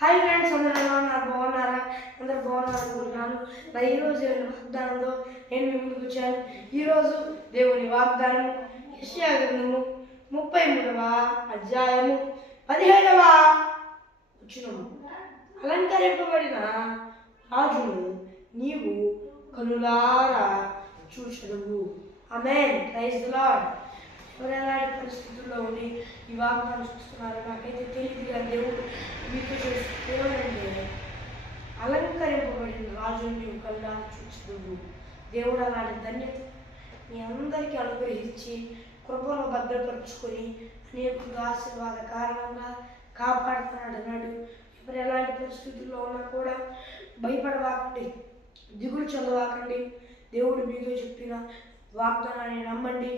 Hi friends అందరూ ఎలా ఉన్నారు బాగున్నారా? అందరూ బాగున్నారు అనుకుంటున్నాను. నా ఈరోజు దేవుని వాగ్దానంతో నేను మీ ముందుకు వచ్చాను. ఈరోజు దేవుని వాగ్దానం యెషయా గ్రంథము ముప్పై మూడవ అధ్యాయము పదిహేడవ వచ్చినము అలంకరింపబడిన రాజును నీవు కనులారా చూచదువు. అమెన్ ప్రైజ్ లాడ్ ఎవరు ఎలాంటి పరిస్థితుల్లో ఉండి ఈ వాగ్దానం చూస్తున్నారు నాకైతే తెలియదుగా దేవుడు మీకు చేస్తున్నాడంటే అలంకరింపబడిన రాజుని నీవు కల్లా చూచుదువు దేవుడు అలాంటి ధన్యత మీ అందరికీ అనుగ్రహించి కృపను భద్రపరుచుకొని అనేక ఆశీర్వాద కారణంగా కాపాడుతున్నాడు అన్నాడు. ఎవరు ఎలాంటి పరిస్థితుల్లో ఉన్నా కూడా భయపడవాకండి దిగులు చదవాకండి దేవుడు మీతో చెప్పిన వాగ్దానాన్ని నమ్మండి.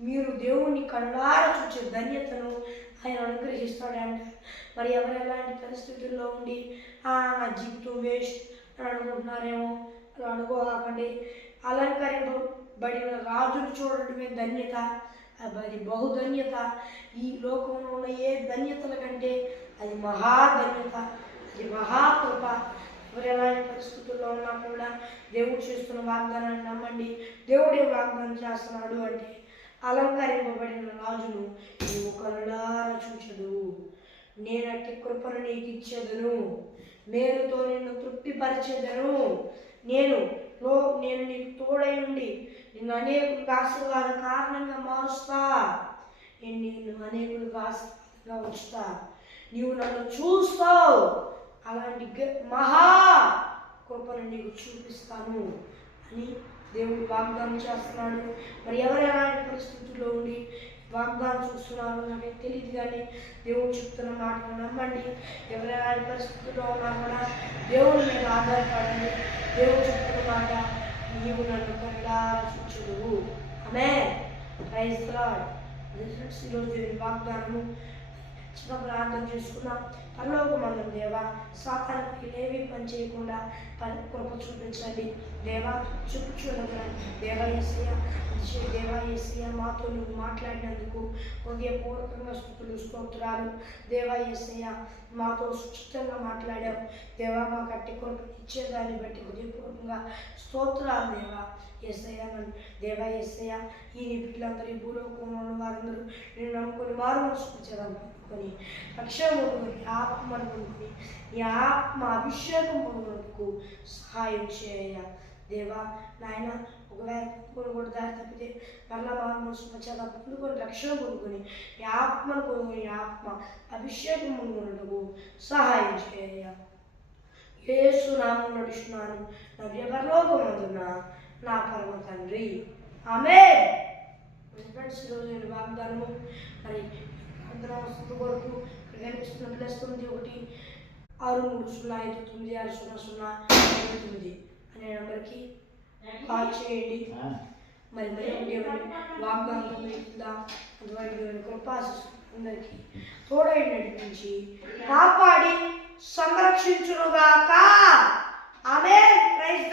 మీరు దేవుణ్ణి కళ్ళారా చూసే ధన్యతను ఆయన అనుగ్రహిస్తాడంట మరి ఎవరు ఎలాంటి పరిస్థితుల్లో ఉండి "ఆ, నా జీవితం వేస్ట్ అని అనుకుంటున్నారేమో అలా అనుకోకండి. అలంకరింపబడిన రాజును చూడటమే ధన్యత. అది బహుధన్యత. ఈ లోకంలో ఉన్న ఏ ధన్యతల కంటే అది మహాధన్యత. అది మహాకృప. ఎవరు ఎలాంటి పరిస్థితుల్లో ఉన్నా కూడా దేవుడు చేస్తున్న వాగ్దానాన్ని నమ్మండి. దేవుడే వాగ్దానం చేస్తున్నాడు అంటే అలంకరింపబడిన రాజును నీవు కనులారా చూచదు. నేనట్టి కృపను నీకు ఇచ్చేదను మేలుతో నిన్ను తృప్తిపరిచేదను. నేను లో నేను నీకు తోడై ఉండి నిన్ను అనేకులకు ఆశీర్వాద కారణంగా మారుస్తా. నేను నిన్ను అనేకులకు ఆశీర్వాదంగా ఉంచుతా. నీవు నన్ను చూస్తావు. అలాంటి మహా కృపను నీకు చూపిస్తాను అని దేవుడు వాగ్దానం చేస్తున్నాడు. మరి ఎవరు ఎలాంటి పరిస్థితుల్లో ఉండి వాగ్దానం చూస్తున్నారు నాకు తెలియదు కానీ దేవుడు చెప్తున్న మాటలు నమ్మండి. ఎవరు ఎలాంటి పరిస్థితుల్లో ఉన్నా కూడా దేవుడు మీద ఆధారపడండి. దేవుడు చెప్తున్న మాట నీవు నన్ను కళ్ళారా చూచుడు ఆమె ప్రైజ్ లార్డ్ ఈరోజు వాగ్దానము. చిన్న ప్రార్థన చేసుకున్నాం పరలోకమందు దేవా సాతానికి ఏవి పని చేయకుండా పని కృప చూపించండి. దేవా చూపు చూడగలను దేవా ఎస్ఐయ దేవా మాతో నువ్వు మాట్లాడినందుకు హృదయపూర్వకంగా స్థుతులు స్తోత్రాలు. దేవాయస్య మాతో సుచితంగా మాట్లాడావు. దేవా మా కట్టి కృప ఇచ్చేదాన్ని బట్టి హృదయపూర్వకంగా స్తోత్రాలు దేవా ఎస్ఐయ దేవా ఎస్ఐయ ఈ నీ పిల్లలందరూ భూలోకంలో ఉన్న వారందరూ నేను నమ్ముకొని మారు మనసు పొందుకొని రక్షణ పొందుకొని ఆత్మను పొందుకొని నీ ఆత్మ అభిషేకం సహాయం చేయ. దేవా నాయన ఒకవేళ కొన్ని కూడా దారి తప్పితే మరలా మారు మనసు పశ్చాత్తాప పొందుకొని రక్షణ పొందుకొని ఈ ఆత్మను పొందుకొని ఆత్మ అభిషేకం పొందుకున్నట్టుకు సహాయం చేయ. యేసు నామం నడుస్తున్నాను నా వ్యవలోకమందున నా పరమ తండ్రి. ఆమె ఫ్రెండ్స్ ఈరోజు నేను వాగ్దానము మరి ప్రార్థన వస్తుంది కొరకు కనిపిస్తున్న ప్లస్ తొమ్మిది ఒకటి ఆరు మూడు సున్నా ఐదు తొమ్మిది ఆరు సున్నా సున్నా ఐదు తొమ్మిది అనే నెంబర్కి కాల్ చేయండి. మరి మరి వాగ్దానం మీకుందా అందరికీ తోడై నడిపించి కాపాడి సంరక్షించునుగాక. ఆమె ప్రైజ్